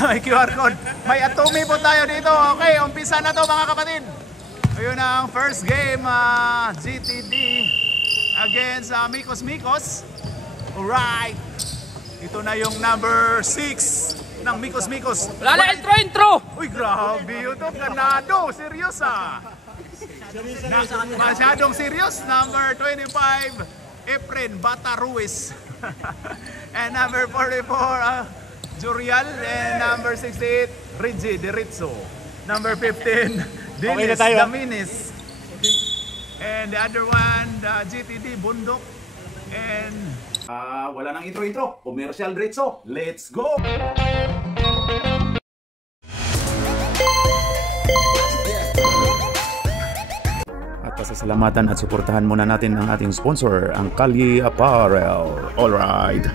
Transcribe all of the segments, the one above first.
May QR code. May Atumi po tayo dito. Okay, umpisa na to mga kapatid. Ayun ang first game, GTD against Mikos Mikos. Alright. Ito na yung number 6 ng Mikos Mikos. Wala na intro! Uy, grabe yun to. Ganado. Serious masyadong serious. Number 25, Efren Bata Ruiz. And number 44, Jurial. And number 68, Reggie Diritzo. Number 15, Dennis Daminis. And the other one, the GTD Bundok. And wala nang intro. Commercial Diritzo. Let's go! Pasasalamatan at suportahan muna natin ang ating sponsor, ang Kalye Apparel. Alright.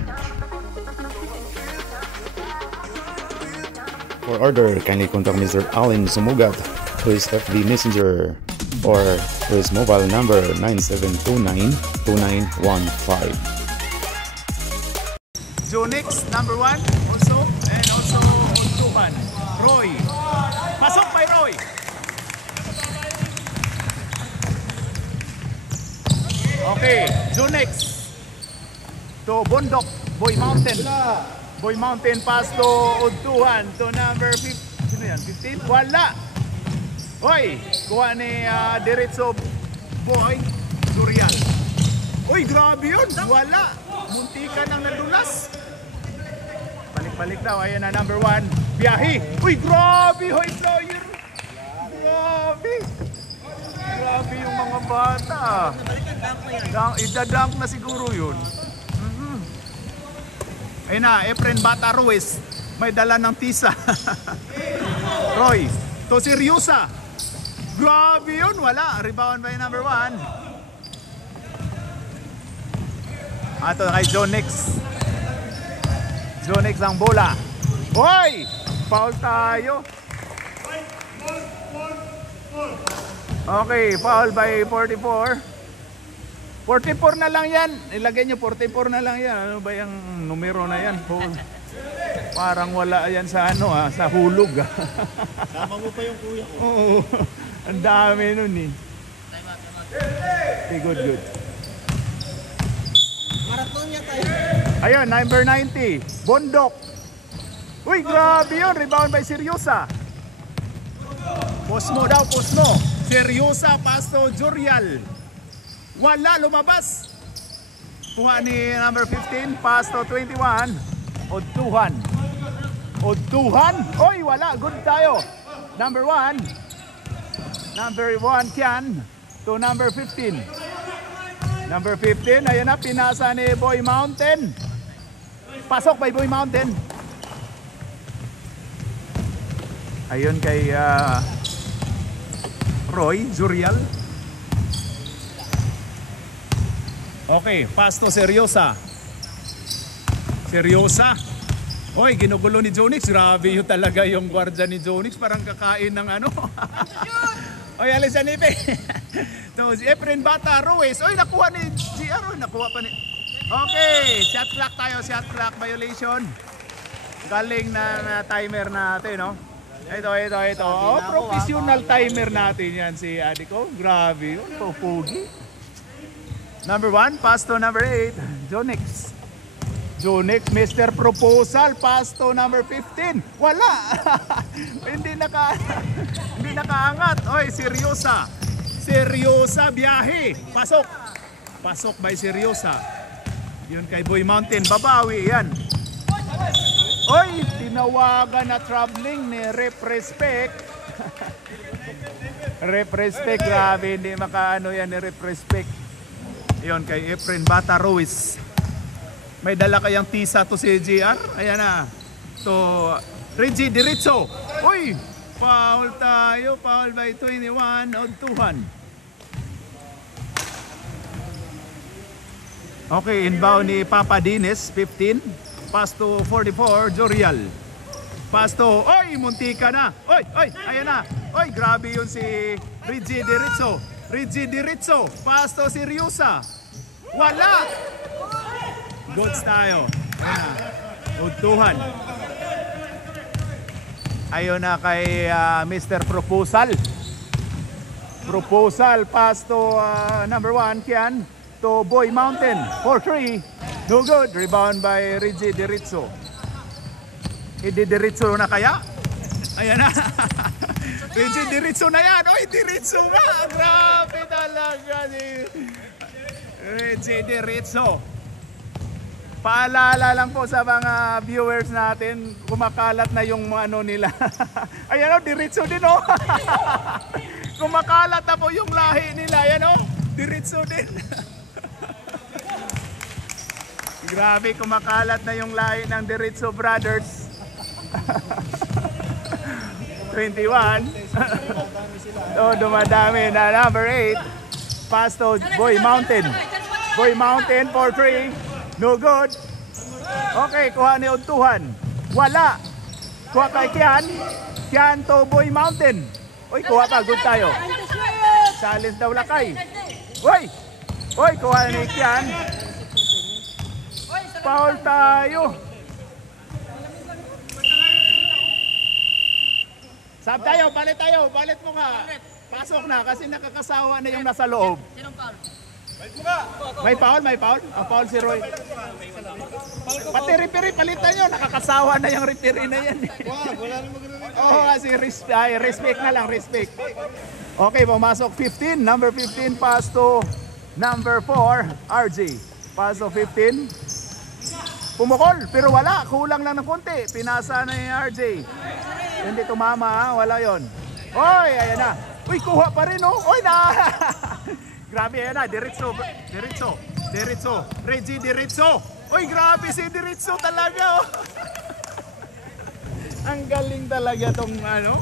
For order, kindly contact Mr. Allen Sumugat to his FB Messenger or to his mobile number 9729-2915. Jonix, number 1 also, and also Ontuhan. Roy. Pasok by Roy. Okay, Junix to Bundok, Boy Mountain. Boy Mountain pass to Udtuhan to number 15. Wala. Hoy, kuha ni Diretso Boy Surial. Uy, grabe yun. Wala. Muntikan ang nadulas. Balik-balik daw. Ayan na number 1. Biyahi. Uy, grabe. Hoy, player. Grabe. Grabe yung mga bata. Idadunk na siguro yun. Ayun na, Efren Bata Ruiz. May dala ng tisa. Roy, to si Ryusa. Grabe yun, wala. Rebound by number 1. Ato kay Jonix. Jonix ang bola. Hoy! Foul tayo. Okay, foul by 44. 44 na lang yan. Ilagay nyo 44 na lang yan. Ano ba yung numero na yan? Parang wala yan sa ano sa hulog. Tama mo pa yung kuya ko. Oo. Ang dami nun eh. Okay, good. Marathon niya tayo. Ayun, number 90. Bondok. Uy, grabe yun. Rebound by Seryosa. Post mo daw, post mo. Seryosa, pasto, Jurial. Wala, lumabas. Kuha ni number 15, pasto 21. Odtuhan. Oy, wala, good tayo. Number 1. Number 1, Kian. To number 15. Number 15, ayan na, pinasa ni Boy Mountain. Pasok by Boy Mountain. Ayun kay Roy Jurial. Okay, pasto Seryosa. Oy, ginugulo ni Jonix. Grabe yun talaga yung gwardiya ni Jonix. Parang kakain ng ano. Oy, alis sa nipe. So, si Efren Bata Ruiz. Oy, nakuha ni GR. Nakuha pa ni... Okay, shot clock tayo. Shot clock violation. Galing na timer natin, no? Ito. Oh, professional timer natin yan si Adiko. Grabe yun. Pogi. Number 1, pass to number 8. Jonix, Mr. Proposal. Pass to number 15. Wala. Hindi nakaangat. Oy, Seryosa, biyahe. Pasok by Seryosa. Yun kay Boy Mountain. Babawi yan. Oy, tinawagan na traveling ni Rep Respect. Rep Respect, grabe, hindi makaano yan ni Rep Respect. Yun kay Efren Bata Ruiz. May dala kayang tisa to si GR. Ayan na. To Reggie Diritzo. Uy, foul tayo. Foul by 21. Odtuhan. Okay, inbound ni Papa Dines, 15. Pass to 44, Jorial. Pass to, oy, muntika na. Oy, ayan na. Oy, grabe yun si Reggie Diritzo. Pass to si Ryusa. Wala. Goods tayo. Ayan na. Udtuhan. Ayun na kay Mr. Proposal. Proposal pass to number 1, Kian. To Boy Mountain for 3. No good. Rebound by Reggie Diritzo. Diritzo na kaya? Ayan na. Reggie Diritzo na yan. Oy, Diritzo nga. Grabe talaga si Reggie Diritzo. Paalala lang po sa mga viewers natin, kumakalat na yung ano nila. Ayan o, Diritzo din o. Kumakalat na po yung lahi nila. Ayan o, Diritzo din. Grabe, kumakalat na yung lahi ng Diritzo Brothers. 21. Oh, dumadami na. Number 8. Pass to Boy Mountain. Boy Mountain for 3. No good. Okay, kuha ni Untuhan. Wala. Kuha kay Kian. Kian to Boy Mountain. Uy, kuha ka. Good tayo. Challenge daw lakay. Uy! Uy, kuha ni Kian. Foul tayo. Sab tayo, balit tayo. Balit mo ka. Pasok na kasi nakakasawa na yung nasa loob. May foul, may foul. Ang foul si Roy. Pati referee, palitan nyo. Nakakasawa na yung referee na yan. Wala rin magre-referee. Oo, kasi respect na lang, respect. Okay, pumasok 15. Number 15, pass to number 4, RJ. Pass to 15. Pumukol, pero wala. Kulang lang ng konti. Pinasa na yung RJ. Hindi tumama, ha? Wala yon. Oy, ayan na. Uy, kuha pa rin, oh. Oy, na. Grabe, ayan na. Diritzo. Reggie Diritzo. Uy, grabe si Diritzo talaga, oh. Ang galing talaga tong ano.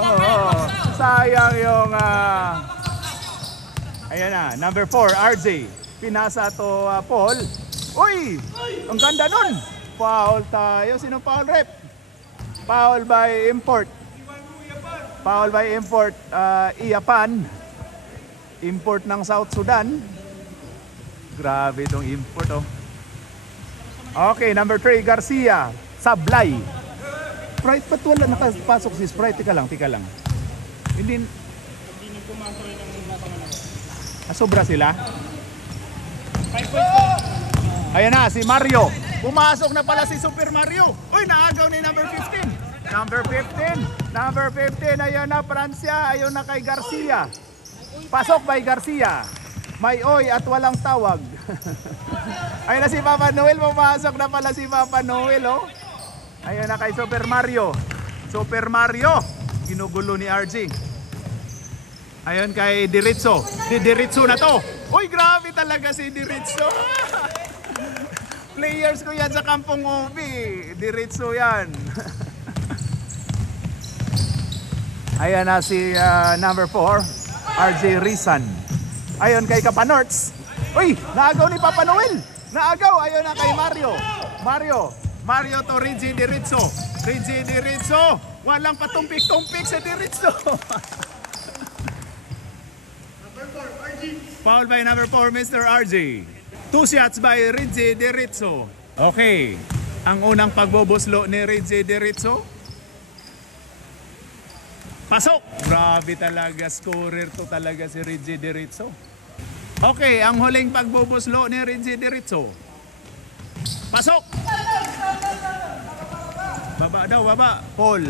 Oh, sayang yung ayan na, number 4, RJ. Pinasa to Paul. Uy, ang ganda nun. Foul tayo. Sino foul, rep? Foul by import. Foul by import, Iapan. Import ng South Sudan. Grabe itong import, oh. Okay, number 3, Garcia. Sablay. Sprite, ba't wala nakapasok si Sprite? Tika lang. Hindi pumasok rin ang sobra sila? 5 points. Ayan na, si Mario. Pumasok na pala si Super Mario. Uy, naagaw ni number 15. Number 15, ayun na, Francia. Ayun na kay Garcia. Pasok by Garcia. May oy at walang tawag. Ayun na si Papa Noel. Pumasok na pala si Papa Noel, oh. Ayun na kay Super Mario. Ginugulo ni RJ. Ayun kay Diritzo. Diritzo na to. Uy, grabe talaga si Diritzo. Players ko yan sa Kampong Ubi. Diritzo yan. Ayan na si number 4, RJ Rizan. Ayun kay Kapanorts. Uy, naagaw ni Papa Noel. Ayun na kay Mario to Reggie Diritzo. Walang patumpik-tumpik sa Diritzo. Foul by number 4, Mr. RJ. 2 shots by Reggie Diritzo. Okay. Ang unang pagbubuslo ni Reggie Diritzo. Pasok! Grabe talaga. Scorer to talaga si Reggie Diritzo. Okay. Ang huling pagbubuslo ni Reggie Diritzo. Pasok! Baba. Paul.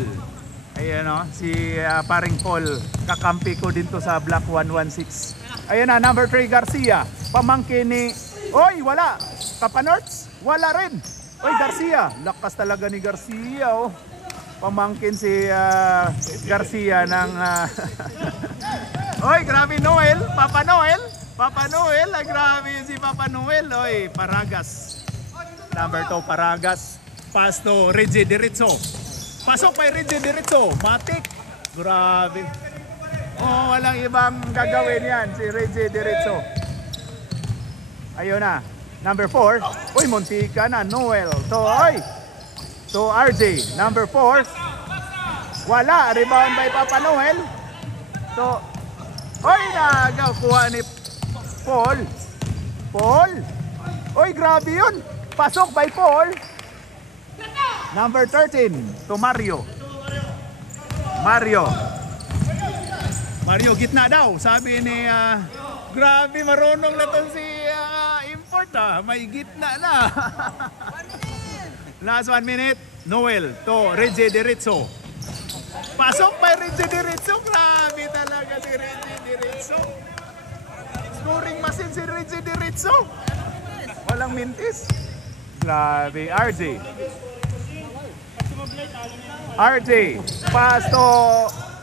Ayan o. Si paring Paul. Kakampi ko din to sa Black 116. Ayan na. Number 3, Garcia. Pamangkin ni... Oy, wala. Kapanorts? Wala rin. Oy, Garcia. Lakas talaga ni Garcia, oh. Pamangkin si Garcia ng... Oy, grabe Noel. Papa Noel. Ay, grabe si Papa Noel. Oy, Paragas. Number 2, Paragas. Pass to Reggie Diritzo. Pasok kay Reggie Diritzo. Matik. Grabe. Oh, walang ibang gagawin yan si Reggie Diritzo. Ayun na. Number 4. Uy, muntika na. Noel. To RJ. Number 4. Wala. Rebound by Papa Noel. Uy, nagakuha ni Paul. Uy, grabe yun. Pasok by Paul. Number 13. To Mario. Mario. Mario, gitna daw. Sabi ni, grabe marunong na to si Import may gitna na. Last 1 minute. Noel to Reggie Diritzo. Pasok pa Reggie Diritzo. Grabe talaga si Reggie Diritzo. Scoring machine si Reggie Diritzo. Walang mintis. Grabe. RJ. Pass to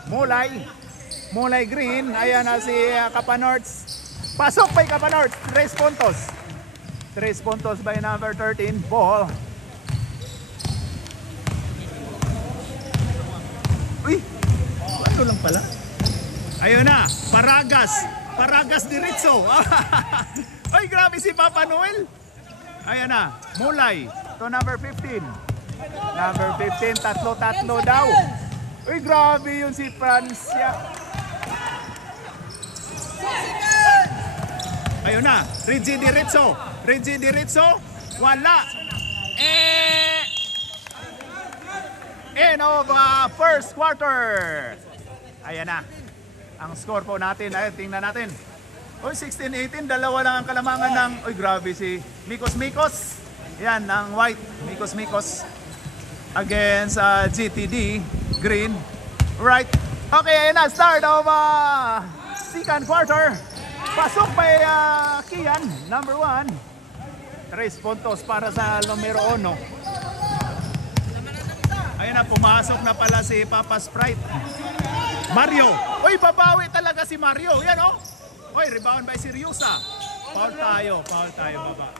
Mulay Green. Ayan na si Kapanorts. Pasok pa yung Kapanorts. 3 puntos. 3 puntos by number 13. Ball. Uy! Ano lang pala? Ayun na. Paragas Diritzo. Ay, grabe si Papa Noel. Ayan na. Mulay. To number 15. Number 15. Tatlo daw. Uy, grabe yun si Francia. Ayun na. Reggie Diritzo. Wala. End of first quarter. Ayan na. Ang score po natin. Ayun, tingnan natin. Uy, 16-18. Dalawa lang ang kalamangan ng... Uy, grabe si Mikos. Yan, ang white. Mikos. Against GTD. Green. Right. Okay, ayan na. Start of second quarter. Pasok pa Kian. Number 1. 3 puntos para sa numero 1. Ayun na, pumasok na pala si Papa Sprite. Mario. Uy, babawi talaga si Mario. Yan oh. Uy, rebound by Siriusa. Foul tayo, baba.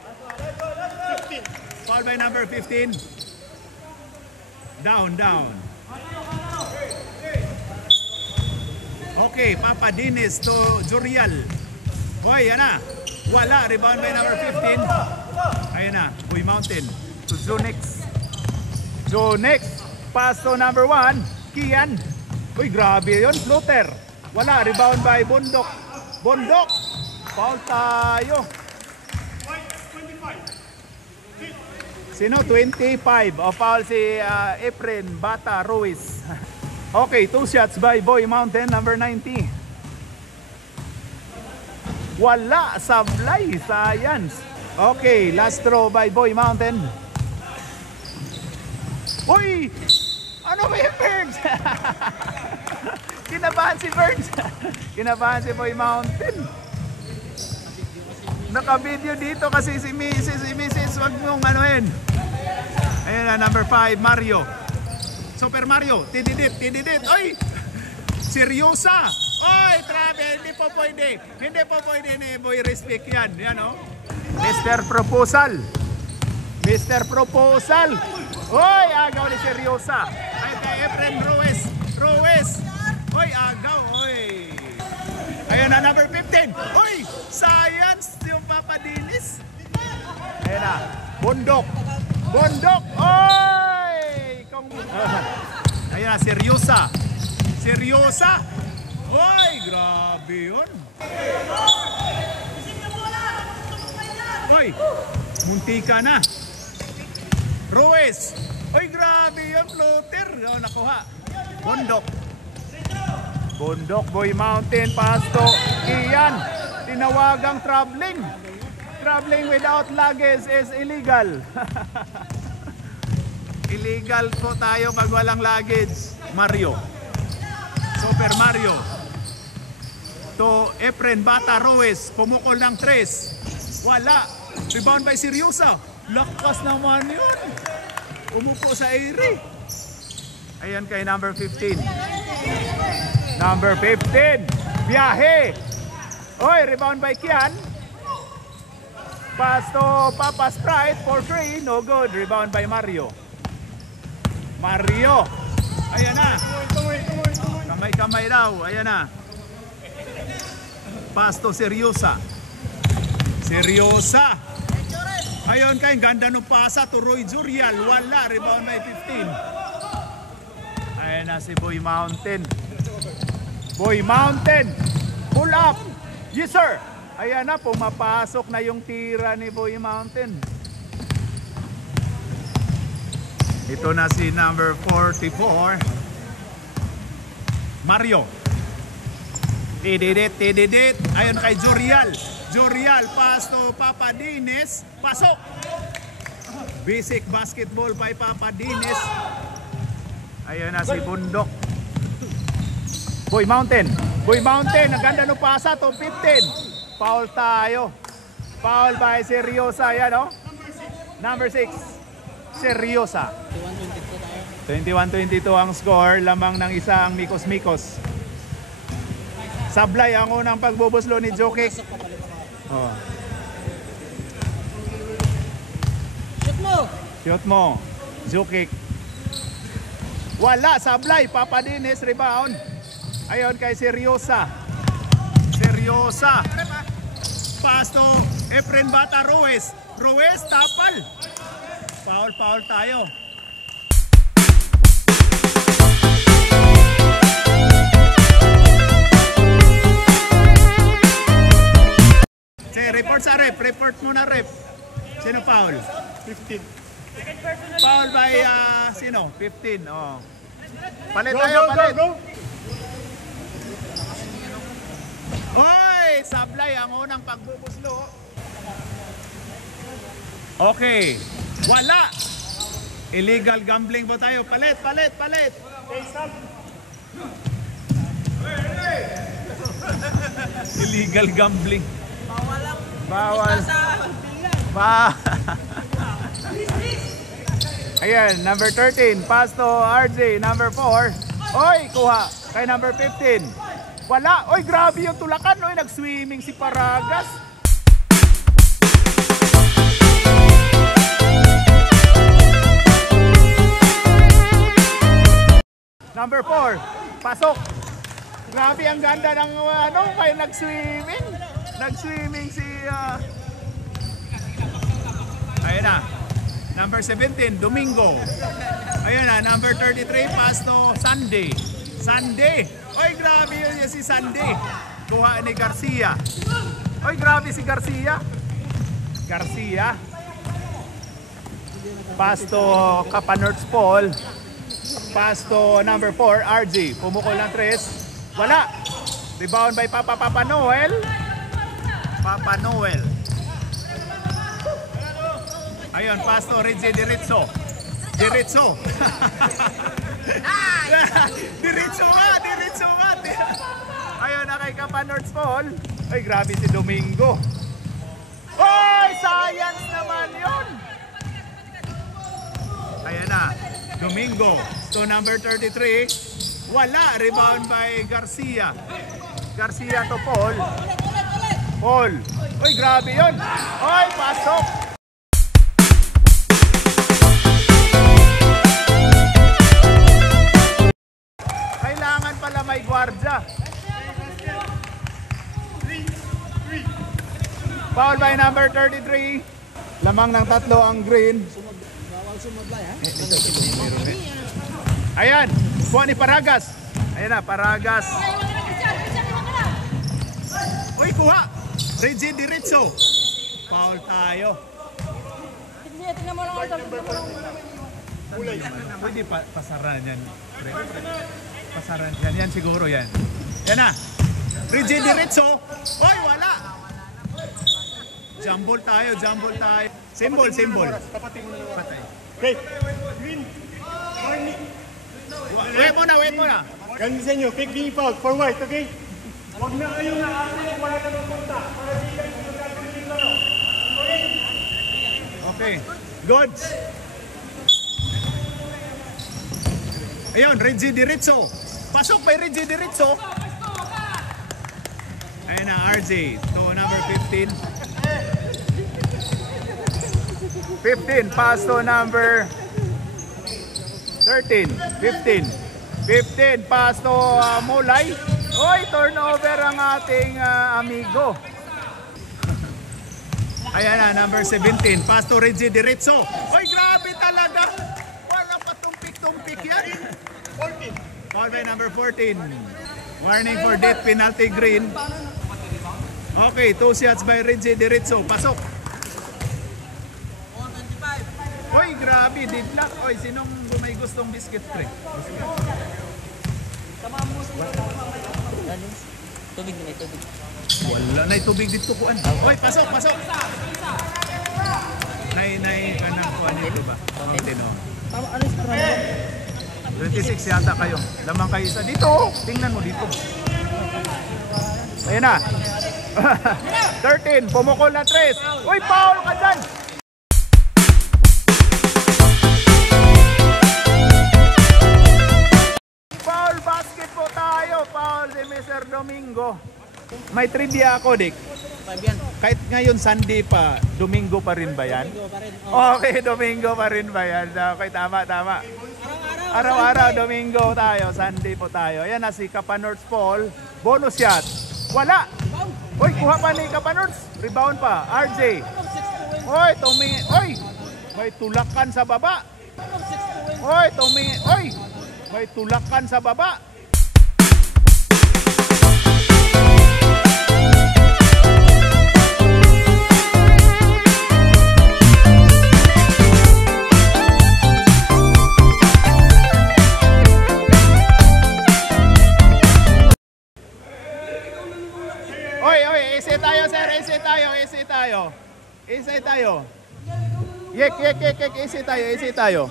Foul by number 15. Down. Okay, Papa Dinis to Jurial. Uy, yan na. Wala, rebound by number 15. Ayun na, Boy Mountain to Zonex. Pass to number 1, Kian. Uy, grabe yun, floater. Wala, rebound by Bondok. Foul tayo. Sino? 25. O foul si Efren Bata Ruiz. Okay, 2 shots by Boy Mountain, number 90. Wala, sablay, science. Okay, last throw by Boy Mountain. Uy! Ano ba yung Burns? Kinabahan si Boy Mountain. Naka-video dito kasi si Mrs. Wag mong anuhin. Ayun na, number 5, Mario. Super Mario, tididit. Oy! Seryosa! Oy, travel, hindi po pwede ni Boy Respect yan. Yan o. Mr. Proposal. Oy, agaw ni Seryosa. Ay, kay Efren Ruiz. Oy, agaw. Oy. Ayan na, number 15. Oy, science yung Papa Dinis. Ayan na, Bondok. Oy! Ayan na, Seryosa. Oy, grabe yun. Oy, muntika na. Ruiz. Oy, grabe yun, floater. Oh, nakuha. Bondok, Boy Mountain, pasto. Iyan, tinawagang traveling. Traveling without luggage is illegal. Illegal po tayo pag walang luggage. Mario. Super Mario. To Efren Bata Ruiz. Pumukol ng 3. Wala. Rebound by Siriusa. Lakas naman yun. Umupo sa ere. Ayan kay number 15. Number 15. Biyahe. Oy, rebound by Kian. Pass to Papa Sprite for 3. No good. Rebound by Mario. Ayan na. Kamay daw. Ayan na. Pass to Seryosa. Ayun kay ganda ng pasa to Roy Jurial. Wala, rebound by 15. Ayan na si Boy Mountain. Pull up. Yes sir. Ayan na, pumapasok na yung tira ni Boy Mountain. Ito na si number 44. Mario. Tididit. Ayon kay Jurial. Jurial, pass to Papa Dines. Pasok. Basic basketball by Papa Dines. Ayan na si Bundok. Boy Mountain. Ang ganda ng pasa to 15. Foul tayo. Foul by Seryosa. Yan o. Number 6. Seryosa. 21-22 ang score. Lamang ng isa ang Mikos. Sablay ang unang pagbubuslo ni Jokic. Oh. Shoot mo. Jokic. Wala. Sablay. Papa Dines. Rebound. Ayon kay Seryosa. Pass to Efren Bata Ruiz. Tapal. Foul tayo. Report muna rep. Sino foul? 15. Foul by sino? 15. Oh. Palit tayo. Go. Oy, sablay ang unang pagbubuslo. Okay. Wala. Illegal gambling po tayo. Palit. Illegal gambling. Bawal. Ayan, number 13. Pass to RJ, number 4. Oy, kuha. Kay number 15. Wala. Oy, grabe yung tulakan. Oy, nag-swimming si Paragas. Number 4. Pasok. Grabe ang ganda ng kaya nag-swimming. Nag-swimming si Ayan na. Number 17, Domingo. Ayan na, number 33, pass to Sunday. Oy, grabe yun si Sunday. Kuha ni Garcia. Oy, grabe si Garcia. Pass to Kapanerts Paul. Pass to number 4, RG. Pumukol ng 3. Wala. Rebound by Papa Noel. Ayun, pass to Reggie Diritso. Diritso nga. Ayun na kay Kapanerts Paul. Ay, grabe si Domingo. Oy, science naman yun. Ayan na, Domingo. So number 33. Wala, rebound by Garcia to Paul. Oy, grabe yun. Oy, pasok. Kailangan pala may gwardiya. Foul by number 33. Lamang ng 3 ang green. Ayan, kuha ni Paragas. Ayan na, Paragas. Uy, kuha. Reggie Diritso. Foul tayo. Pwede pasaran yan. Pasaran yan siguro yan. Yan na. Reggie Diritso. Uy, wala. Jumble tayo. Symbol. Patay. Okay. Green. Wait muna. Ganun sa inyo. Fake being foul for white, okay? Huwag na kayo na atin. Wala na pupunta. Para di kayo magkakaroon lang. Okay. Good. Ayun, Reggie Diritso. Pasok by Reggie Diritso. Ayun na, RJ. To number 15. 15, pass to number 13. 15, pass to Mulay. Oy, turnover ang ating amigo. Ayan na, number 17, pass to Reggie Diritso. Oy, grabe talaga. Wala pa tumpik-tumpik yan. 14. Foul by number 14. Warning for death penalty green. Okay, 2 shots by Reggie Diritso. Pasok. Oy, grabe, didlock. Oy, sinong may gustong biscuit pre? Tubig, may tubig. Wala na tubig dito kuan. Oy, pasok, pasok. Nay kana kuan dito ba? Fountain oh. Tama, ano yung karami? 26 yata kayo. Lamang kayo isa dito. Tingnan mo dito. Ayun na. 13, pumukol na 3. Uy, foul ka dyan! Foul basket po tayo. Foul si Mr. Domingo. May trivia ako, Dick. Kahit ngayon Sunday pa, Domingo pa rin ba yan? Okay, Domingo pa rin ba yan? Okay, tama, tama. Araw-araw, Domingo tayo, Sunday po tayo. Ayan na si Kapanords Paul. Bonus shot. Wala! Uy, kuha pa ni Kapanords. Rebound pa. RJ. Uy, Uy! May tulakan sa baba. Uy, Uy! May tulakan sa baba. Easy tayo. Yek, easy tayo.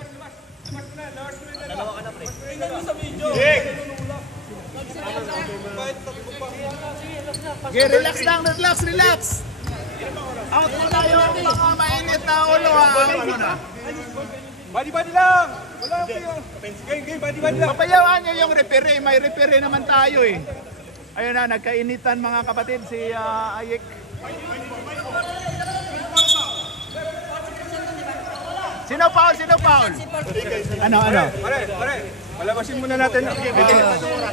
Dalawa ka na, pre. Yek! Okay, relax. Out na tayo, mga mainit na ulo ha. Body lang! Wala kayo. Game, body lang. Papayawaan nyo yung referee. May referee naman tayo eh. Ayun na, nagkainitan mga kapatid si Ayek. Sino foul? Ano? Pare, palabasin muna natin.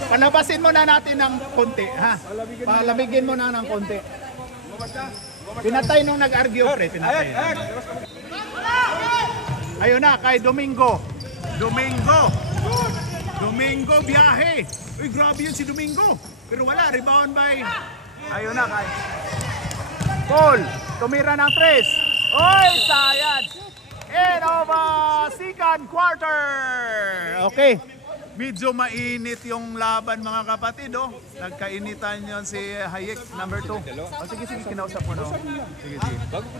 Palabasin muna natin ng konti, ha? Palamigin mo na ng konti. Pinatay nung nag-argue, pre. Pinatay. Ayun na, kay Domingo. Domingo, biyahe. Uy, grabe yun si Domingo. Pero wala, rebound by... Ayun na, kay... Paul, tumira ng 3. Uy, sayad. End of second quarter. Okay. Medyo mainit yung laban mga kapatid, oh. Nagkainitan yon si Hayek, number 2. Sige, kinausap mo, no? Sige.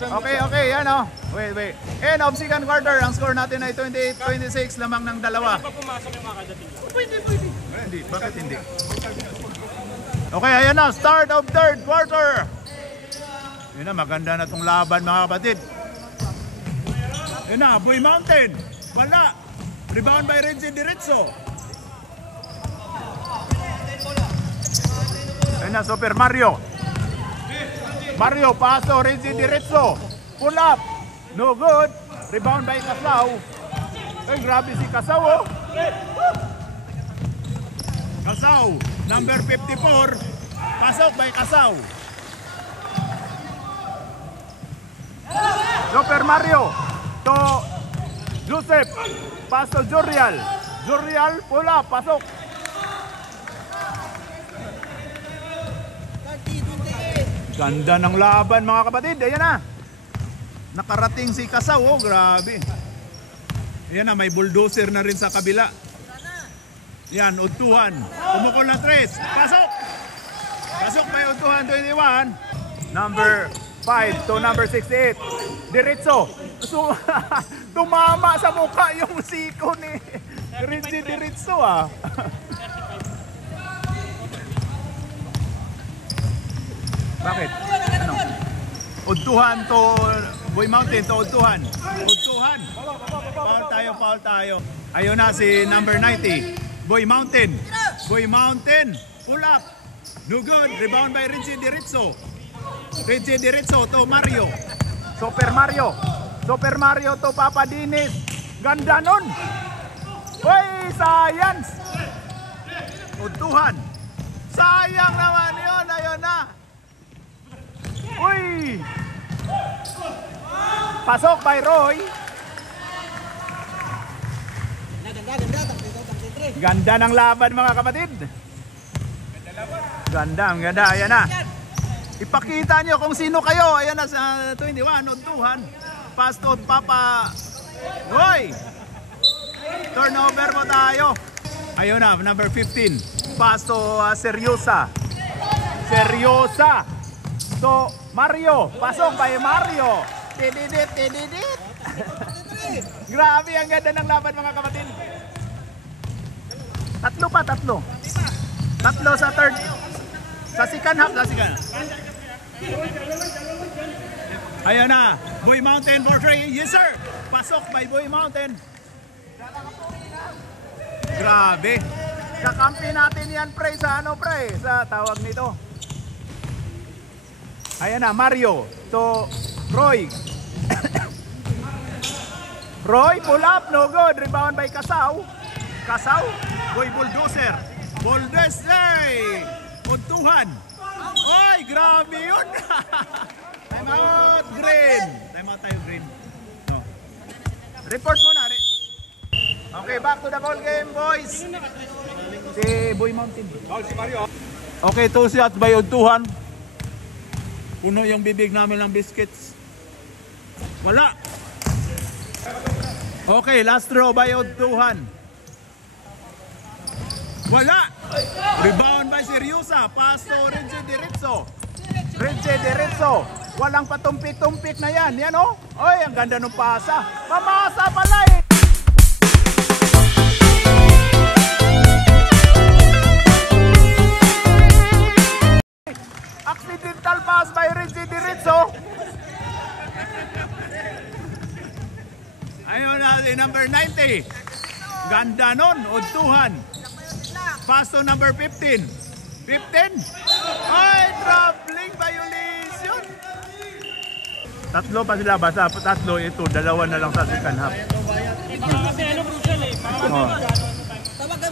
Okay, yan, oh. Wait. End of second quarter. Ang score natin ay 28-26, lamang ng dalawa. Pwede. Hindi, bakit hindi? Okay, ayan na. Start of third quarter. Yun na, maganda na tong laban mga kapatid. Yun na, Boy Mountain. Wala. Rebound by Reggie Diretso. Yun na, Super Mario. Paso, Reggie Diretso. Pull up. No good. Rebound by Kasaw. Ay, grabe si Kasaw, oh. Kasaw, number 54. Pasok by Kasaw. Super Mario. To Joseph, pass to Jorial, pull up, pasok. Ganda ng laban mga kapatid, ayan na. Nakarating si Kasaw, oh, grabe. Ayan na, may bulldozer na rin sa kabila. Yan, Utuhan, pumukol na 3, pasok may Utuhan 21, number 5 to number 68. Diretso. So, tumama sa mukha yung siko ni Reggie Diretso, ah. Bakit? Ano? Udtuhan to Boy Mountain to Udtuhan. Foul tayo. Ayun na si number 90. Boy Mountain. Pull up. No good. Rebound by Reggie Diretso to Mario. Super Mario to Papa Dinis. Ganda nun. Uy, science. Udtuhan. Sayang naman yun. Ayun na. Uy. Pasok by Roy. Ganda ng laban mga kapatid. Ganda. Ayan na. Ipakita nyo kung sino kayo. Ayan na sa 21, Udtuhan. Pass to Papa Roy. Turnover mo tayo. Ayun na, number 15. pass to Seryosa. Seryosa. So, Mario. Pasok by Mario. Tididit, tididit. Grabe, ang ganda ng laban mga kapatid. Tatlo pa, tatlo. Tatlo sa third. Sa second half, sa second half. Ayan na, Boy Mountain for 3. Yes sir, pasok by Boy Mountain. Grabe. Kakampi natin yan pre sa ano pre, sa tawag nito. Ayan na, Mario. So, Roy. Roy, pull up, no good. Rebound by Kasaw. Kasaw, Boy Bulldozer. Bulldozer. Puntuhan. Oy, grabe yun. Time out, Green. Time out tayo, Green. No. Report muna. Okay, back to the ball game, boys. Si Boy Mountain. Okay, 2 shots by Untuhan. Puno yung bibig namin ng biscuits. Wala. Okay, last throw by Untuhan. Wala. Rebound by Seryosa. Pass to Reggie Diritzo. Reggie Diritzo. Walang patumpik-tumpik na yan. Yan o. Oy, ang ganda ng pasa. Mamasa pala eh. Accidental pass by Reggie Diritzo. Ayun na si number 90. Ganda nun. Untuhan. Pass to number 15. 15? Ay, traveling violation. Tatlo pa sila basta. Tatlo ito. Dalawa na lang sa second half. Kasi ano crucial eh.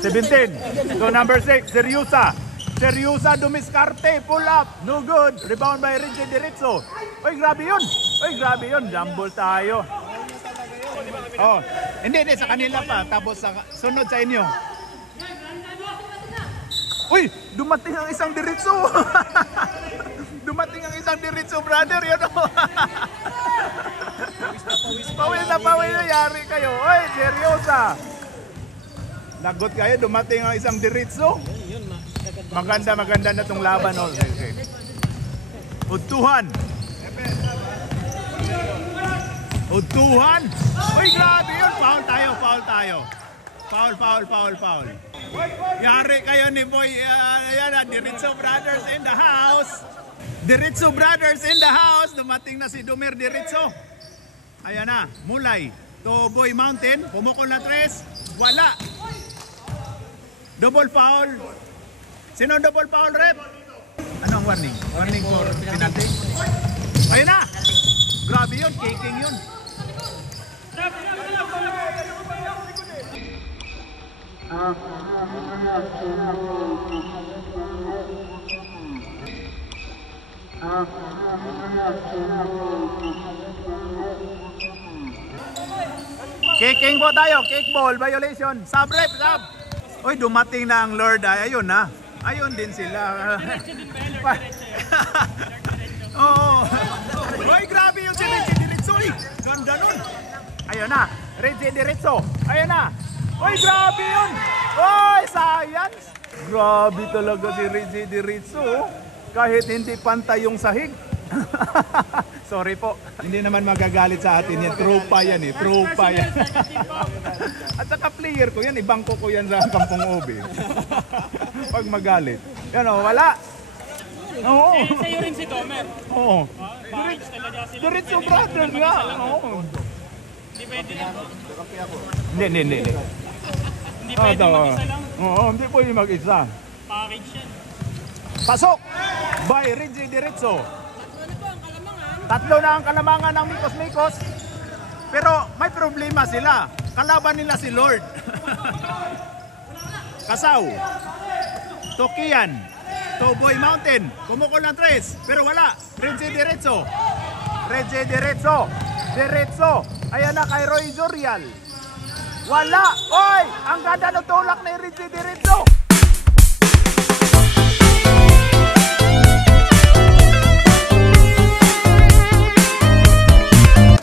17. So number 6. Seryosa. Seryosa dumiskarte. Pull up. No good. Rebound by Reggie Diritzo. Ay, grabe yun. Ay, grabe yun. Jumble tayo. Oh, hindi, sa kanila pa. Tapos sunod sa inyo. Uy, dumating ang isang Diritzo. Dumating ang isang Diritzo, brother. Yun o. Pawis na yari kayo. Uy, Seryosa. Lagot kayo, dumating ang isang Diritzo. Maganda na itong laban. Okay. Untuhan. Untuhan. Uy, grabe yun. Foul tayo. Foul. Yari kayo ni Boy. Ayan na, Diritzo Brothers in the house. Diritzo Brothers in the house. Dumating na si Dumer Diritzo. Ayan na, Mulay. To Boy Mountain. Pumukol na 3. Wala. Double foul. Sino double foul, rep? Anong warning? Warning for penalty? Ayan na. Grabe yun, kicking yun. Kicking po tayo, kickball violation. Sub rep, sub. Uy, dumating na ang Lord. Ayun na. Ayun din sila. Oo. Uy, grabe yung si Reggie Diritzo. Ganda nun. Ayun na. Reggie Diritzo. Ayun na. Uy, grabe yun. Uy, science. Grabe talaga si Reggie Diritzo. Kahit hindi pantay yung sahig. Sorry po. Hindi naman magagalit sa atin yan. Tropa yan eh. Tropa yan. At saka player ko yan. Ibangko ko yan sa Kampong Obe. Pag magalit. Yan o, wala. Oo. Sa'yo rin si Tomer. Oo. Package talaga sila. Diretso brothers nga. Oo. Hindi pwede na. Hindi. Hindi pwede mag-isa lang. Oo, hindi pwede mag-isa. Package yan. Pasok by Reggie Diritzo. Tatlo na ang kalamangan ng Mikos-Mikos. Pero may problema sila. Kalaban nila si Lord. Kasaw. Tokian. To Boy Mountain. Kumukol ng 3. Pero wala. Reggie Diritzo. Diretso. Ayan na kay Roy Jorial. Wala. Oy! Ang ganda ng tulak ni Reggie Diritzo.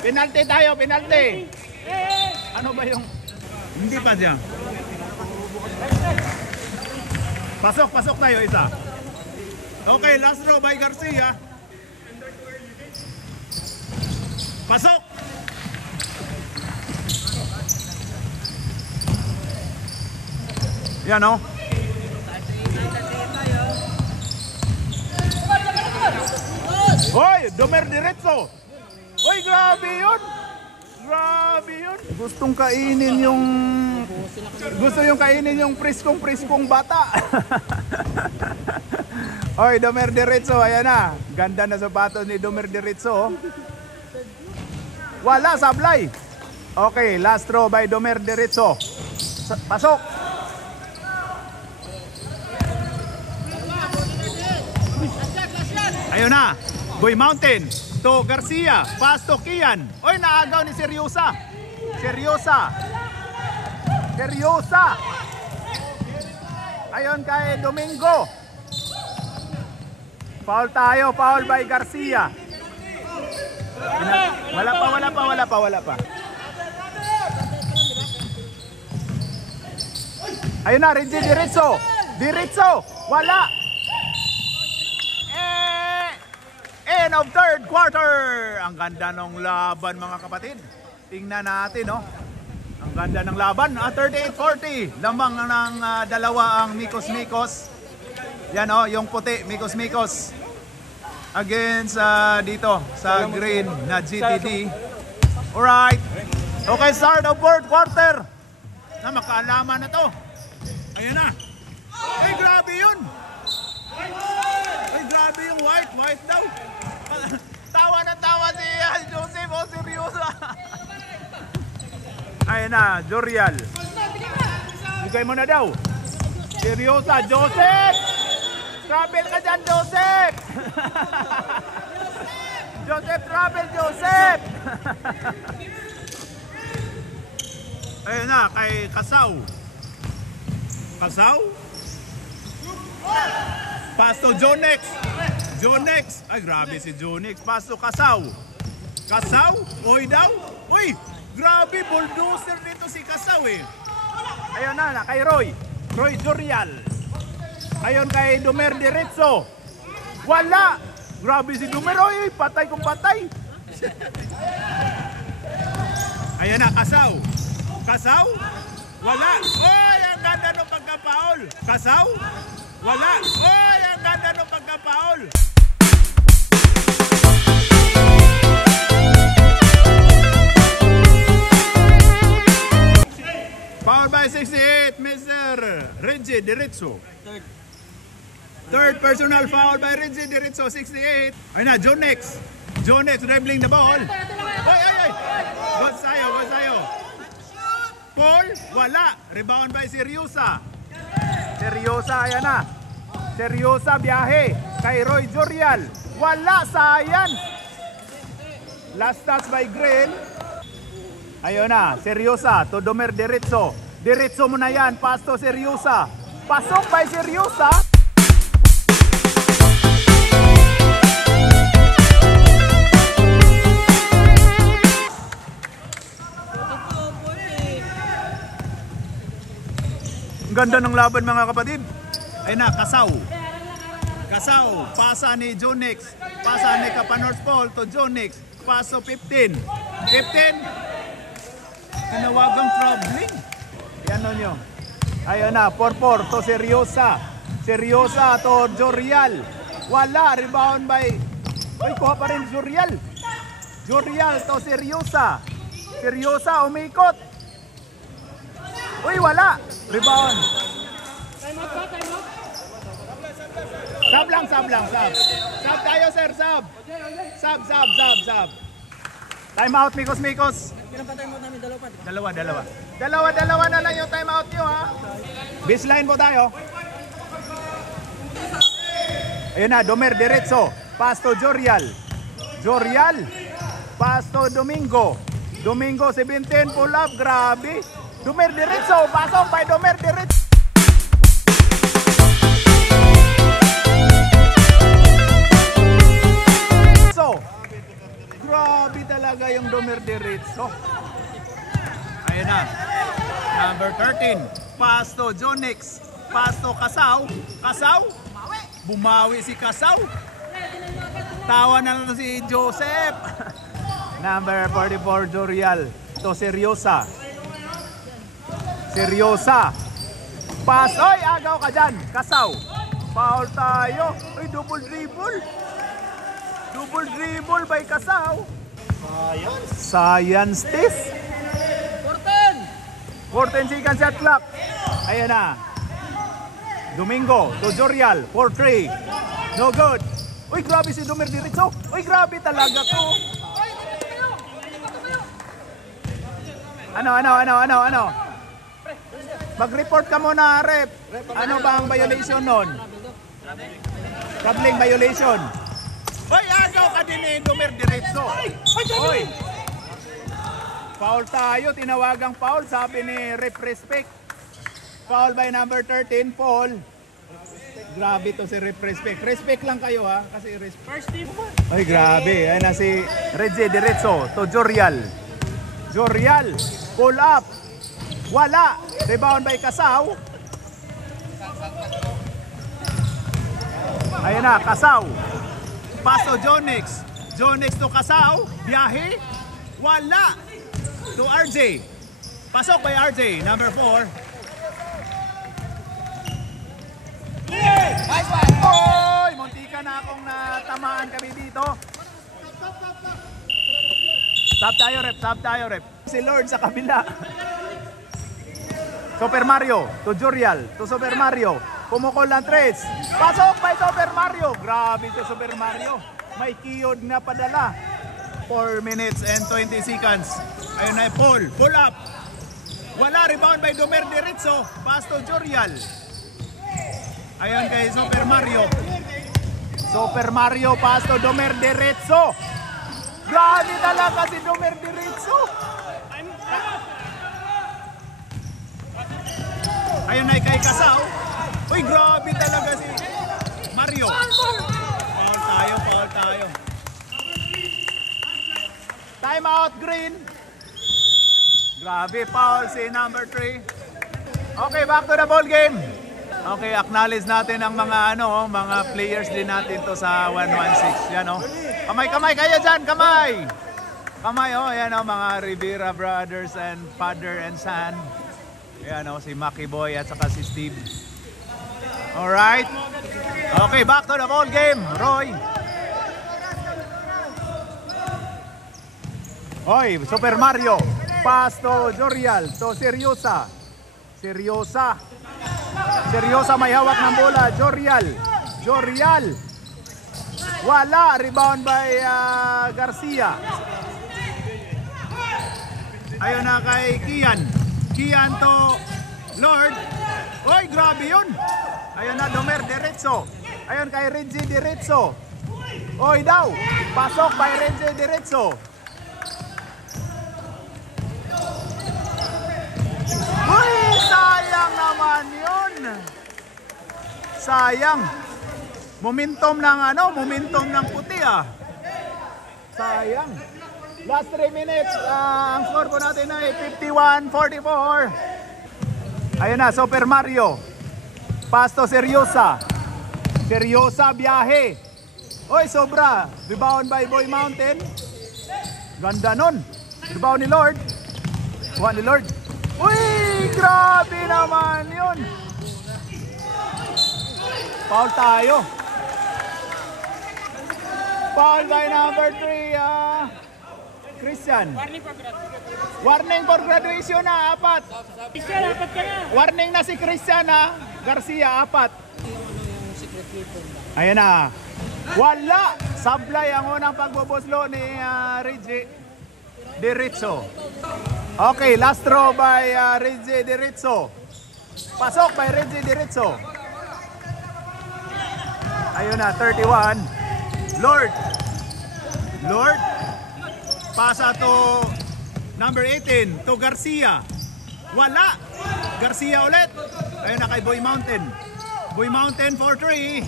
Penalty tayo, penalty. Ano ba yung... Hindi pa siya. Pasok tayo isa. Okay, last row by Garcia. Pasok! Yan o. Hoy, Domer diretso. Hoy, grabe yun. Grabe yun. Gusto yung kainin yung priskong bata. Hoy, Domer diretso, ayan na. Ganda na sapatos ni Domer diretso. Wala, sablay. Okay, last throw by Domer diretso. Pasok. Ayun na. Boy Mountain to Garcia. Pass to Kian. Oy, naagaw ni Seryosa. Ayun kay Domingo. Foul tayo. Foul by Garcia. Wala pa. Ayun na, Reggie Diretso. Wala. End of third quarter. Ang ganda ng laban mga kapatid. Tingnan natin, no? Ang ganda ng laban. 38-40. Lamang ng dalawa ang Mikos. Yan, oh, yung puti, Mikos. Against dito sa green na GTD. Alright. Okay, start of fourth quarter. Makaalaman na to. Ayan na. Ay, grabe yun. Ay, grabe yung white daw. Tawa si Joseph, oh, seryoso. Ayan na, Jorial. Bigay mo na daw. Seryosa, Joseph! Travel ka dyan, Joseph! Joseph! Ayan na, kay Kasaw. Pass to Jonex. Ay, grabe si Jonex. Pass to Kasaw. Oy daw. Uy, grabe, bulldozer nito si Kasaw eh. Ayun na, kay Roy Jorial. Ayun kay Domer diretso. Wala. Grabe si Domer. Oy, patay kung patay. Ayun na, Kasaw. Wala. Oy, ang ganda ng pagka-foul. Kasaw. Wala. Oy, ang ganda ng pagka-foul. Foul by 68, Mr. Reggie Diretso. Third personal foul by Reggie Diretso, 68. Ayun na, Jonex dribbling the ball. Ay. Good sayo. Paul, wala. Rebound by Seryosa, ayan na. Seryosa, biyahe. Kay Roy Jorial. Wala, sayang. Last touch by Green. Ayun na, Seryosa to Domer diretso. Diretso mo na yan, pass to Seryosa. Pasok by Seryosa. Ang ganda ng laban mga kapatid. Ayun na, Kasaw, pasa ni Jonex. Pasa ni Kapanors Paul to Jonex. Paso 15. Tinawagang troubling. Yan o nyo. Ayun na, 4-4 to Seryosa to Jorial. Wala, rebound by... Ay, kuha pa rin Jorial to Seryosa, umikot. Uy, wala, rebound. Sab lang. Sab tayo, sir, sab. Time out, Mikos. Ilang pa time out namin? Dalawa na lang yung time out nyo, ha. Baseline po tayo. Ayun na, Domer diretso. Pass to Jorial. Pass to Domingo. 17, pull up, grabe. Domer diretso, pasok by Domer diretso. Grabe talaga yung Domer diretso. Ayun na. Number 13. Pass to Jonex. Pasto Kasaw. Kasaw? Bumawi si Kasaw. Tawa na lang si Joseph. Number 44, Jorial. To Seryosa. Seryosa. Pass. Oy, agaw ka dyan. Kasaw. Foul tayo. Oy, double dribble. Double dribble by Kasaw. Science test. 14 seconds shot clock. Ayan na. Domingo to Jorial. 4-3. No good. Uy, grabe si Domer Diritso. Uy, grabe talaga to. Ano? Mag-report ka muna, rep. Ano ba ang violation nun? Traveling violation. Uy, agaw ka din eh, Domer Diritso. Uy. Foul tayo, tinawagang foul, sabi ni Rep Respect. Foul by number 13, Paul. Grabe to si Rep Respect. Respect lang kayo ha, kasi first team. Ay grabe, ayan na si Reggie Diretso to Jorial. Jorial, pull up. Wala. Rebound by Kasaw. Ayan na, Kasaw. Pass to Jonix. Jonix to Kasaw. Biyahe. Wala. To RJ. Pasok by RJ, number 4. Oy, muntika na akong natamaan kami dito. Sub tayo, rep. Si Lord sa kabila. Super Mario to Jorial, to Super Mario. Pumukol ng tres. Pasok by Super Mario. Grabe to Super Mario. May keyod na padala. 4 minutes and 20 seconds. Ayun na, pull up. Wala, rebound by Domer Diritso. Pass to Jorial. Ayun kay Super Mario. Super Mario, pass to Domer Diritso. Grabe talaga si Domer Diritso. Ayun na kay Kasaw. Uy, grabe talaga si Mario. Foul tayo. Time out, Green. Grabe, foul si number 3. Okay, back to the ball game. Okay, acknowledge natin ang mga mga players din natin to sa 116. Yan Kamay kayo diyan, kamay. Kamay yan mga Rivera brothers and father and son. Yan si Maki Boy at saka si Steve. All right. Okay, back to the ball game, Roy. Oy, Super Mario. Pass to Jorial, to Seryosa. Seryosa may hawak ng bola. Jorial. Wala. Rebound by Garcia. Ayun na kay Kian to Lord. Oy, grabe yun. Ayun na, Domer Diretso. Ayun kay Reggie Diretso. Oy daw. Pasok by Reggie Diretso. Uy, sayang naman yun. Sayang. Momentum ng puti Sayang. Last 3 minutes, ang score po natin ay 51-44. Ayun na, Super Mario. Pass to Seryosa. Seryosa, biyahe. Oy, sobra. Rebound by Boy Mountain. Ganda nun. Rebound ni Lord. Kuha ni Lord. Uy, grabe naman yun. Foul tayo. Foul by number 3, Christian. Warning for graduation na, 4. Warning na si Christian Garcia, 4. Ayan na. Wala. Sablay ang unang pagbubuslo ni Reggie Diretso. Okay, last throw by Reggie Diretso. Pasok by Reggie Diretso. Ayun na, 31. Lord. Pasa to number 18 to Garcia. Wala. Garcia ulit. Ayun na kay Boy Mountain. Boy Mountain for 3.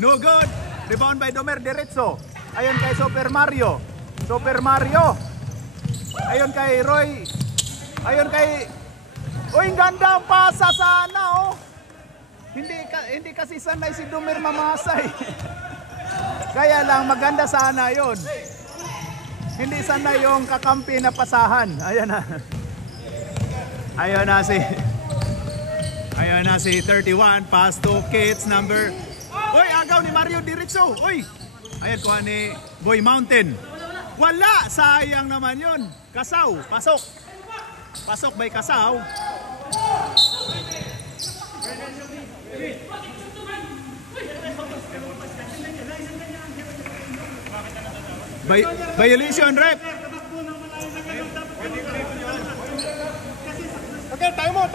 No good. Rebound by Domer Diretso. Ayun kay Super Mario. Ayun kay Roy. Ayun kay... Uy, ganda ang pasa sana Hindi kasi sanay si Dumer mamasay. Kaya lang maganda sana 'yon. Hindi sanay yung kakampi na pasahan. Ayan na. Ayun na si 31, pass to Kits number. Oy, agaw ni Mario diretso. Oy. Ayan kuha ni Boy Mountain. Wala, sayang naman 'yon. Kasaw, pasok. Pasok by Kasaw. Violation, ref. Okay, time out.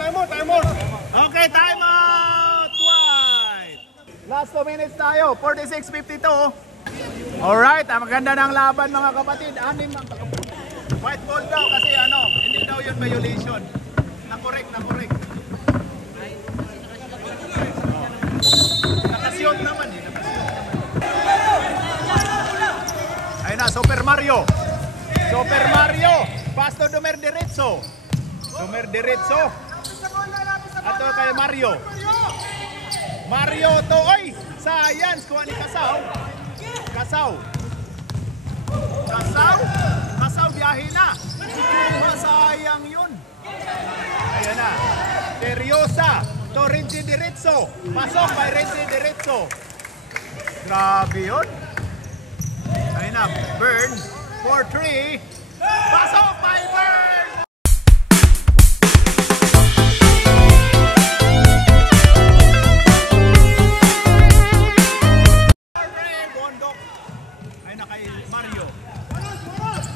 Okay, time out. White. Last 2 minutes tayo. 46-52. Alright, ang maganda ng laban mga kapatid. White ball daw kasi hindi daw yun violation. Na-correct. Nakasiyot naman eh. Ayun na, Super Mario. Pass to Dumer diretso. Ato kay Mario to, oy! Sayang, kuha ni Kasaw, biyahe na. Sayang yun. Ayan na. Seryosa to Renzi diretso. Pasok kay Renzi diretso. Grabe yun. Ayun na, Burn 4-3. Pasok kay Burn.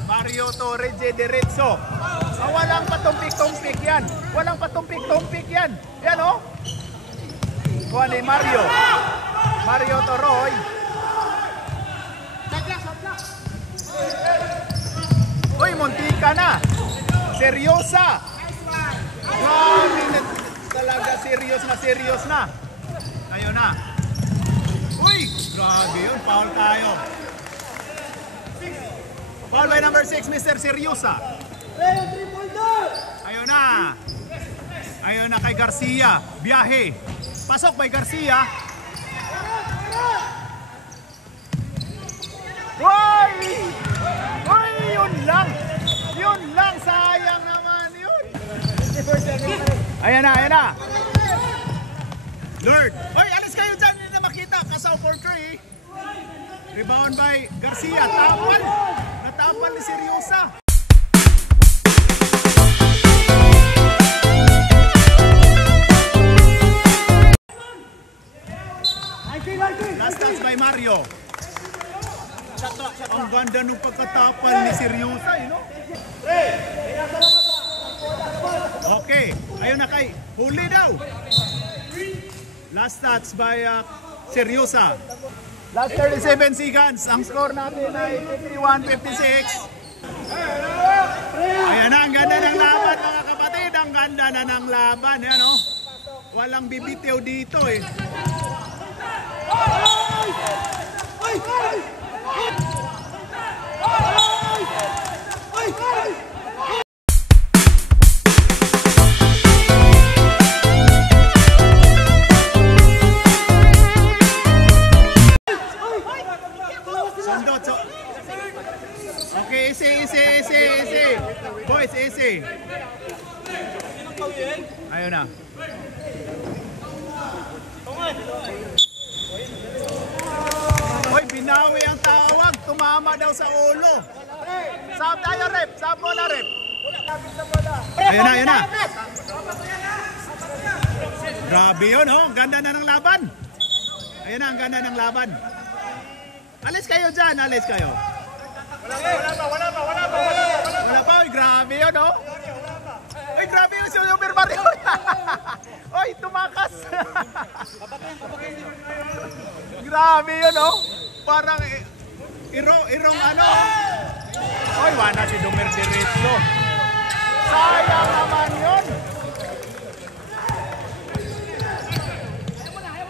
Mario to Renzi diretso. Walang patumpik-tumpik yan. Yan o. Kuha ni Mario to Roy. Uy, muntika na. Seryosa. Grabe na talaga, serious na. Ayun na. Uy, grabe yun. Foul tayo. Foul by number 6, Mr. Seryosa. Ayun na kay Garcia. Biyahe. Pasok by Garcia. Uy! Yun lang. Sayang naman yun. Ayan na. Lord. Oy, alis kayo dyan. Hindi na makita. Kasaw for 3. Rebound by Garcia. Natapal ni Seryosa. Last touch by Mario. Ang ganda nung pagkatapal ni Seryosa, Okay, ayun na kay huli daw. Last touch by Seryosa. Last 37 seconds. Ang score natin ay 51-56. Ayan na, ang ganda ng laban mga kapatid. Ang ganda na ng laban. Yan walang bibitiw dito eh. Okay, easy. Boys, easy. Ayun na. Hoy, binawi ang tawag. Tumama daw sa ulo. Sab tayo, rep. Sab mo na, rep. Ayun na. Grabe yun, Ang ganda na ng laban. Ayun na, ang ganda ng laban. Alis kayo dyan, alis kayo. Wala pa. Oy, grabe yun, Oy, grabe yun si Super Mario. Oy, tumakas. Grabe yun, Parang irong Oy, wala si Dumer diretso. Sayang naman yun.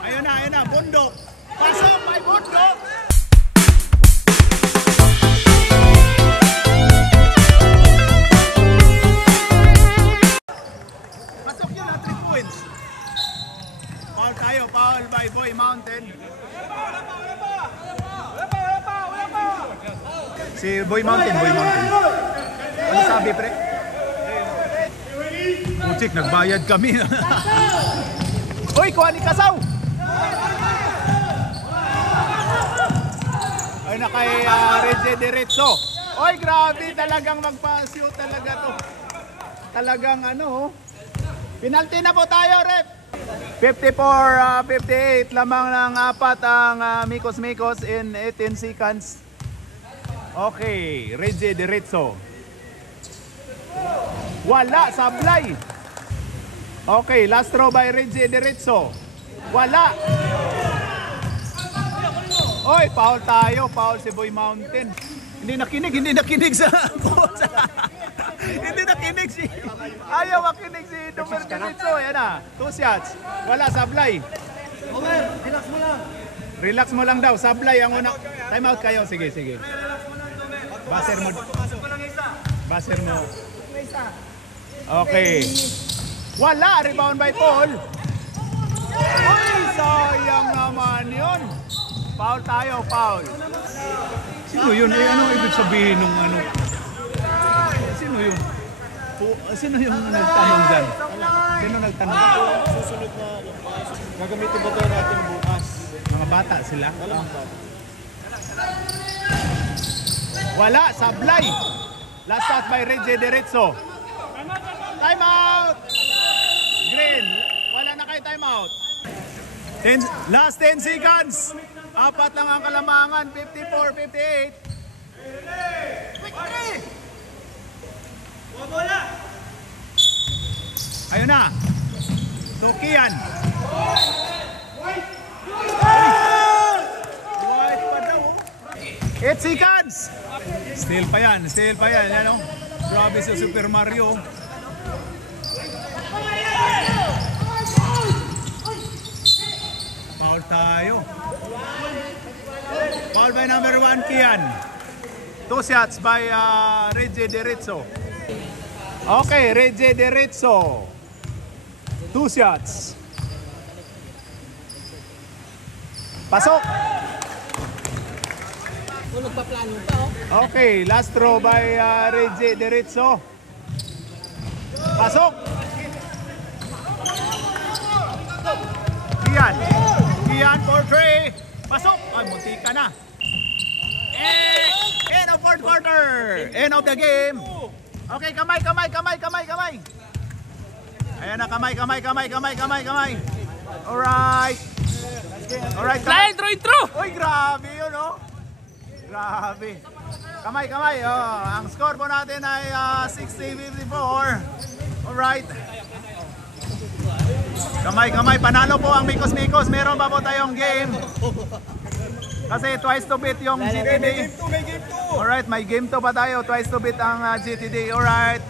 Ayun na, bundok. Pasok, may bundok. Foul tayo, foul by Boy Mountain. Si Boy Mountain. Ano sabi, pre? Putik, nagbayad kami. Uy, kuha ni Kasaw! Ay, na kay Reggie Diretso. Oy, grabe, talagang magpasyo talaga to. Talagang ano, penalty na po tayo, ref. 54-58, lamang ng apat ang Mikos in 18 seconds. Okay, Reggie Diretso. Wala, sablay. Okay, last throw by Reggie Diretso. Wala. Oy, foul tayo. Foul si Boy Mountain. Hindi nakinig sa coach. Hindi nakinig si... Ayaw makinig si Domer Diretso. Yan na, 2 shots. Wala, sablay. Over, relax mo lang. Relax mo lang daw, sablay ang unang... Time out kayo, sige. Baser mo. Okay. Wala, rebound by Paul. Uy, sayang naman yun. Foul tayo, foul. Sino yun? Ano ibig sabihin ng ano? Sino yun? Sino yung nagtanong dyan? Sino nagtanong? Susunod na gagamitin ba ito natin bukas? Mga bata sila? Wala, sablay. Last shot by Reggie Diretso. Time out! Green, wala na kayo time out. Last 10 seconds. Apat lang ang kalamangan, 54-58. Ayun na. Tukian. White pa daw. 8 seconds. Still pa yan. Yan, oh. Grabe si Super Mario. Foul tayo. Foul by number 1, Kian. 2 shots by Reggie Diretso. Okay, Reggie Diretso. 2 shots. Pasok. Nagpaplano pa, oh. Okay, last throw by Reggie Diretso. Pasok. Kian for 3. Pasok. Ay, munti ka na. End of fourth quarter. End of the game. Okay, kamay. Ayan na, kamay. Alright. Intro! Uy, grabe yun, oh. Grabe. Kamay. Oh, ang score po natin ay 60-54. Alright. Kamay. Panalo po ang Mikos. Meron pa po tayong game. Kasi twice to beat yung GTD. May game 2. Alright, may game 2 pa tayo. Twice to beat ang GTD. Alright.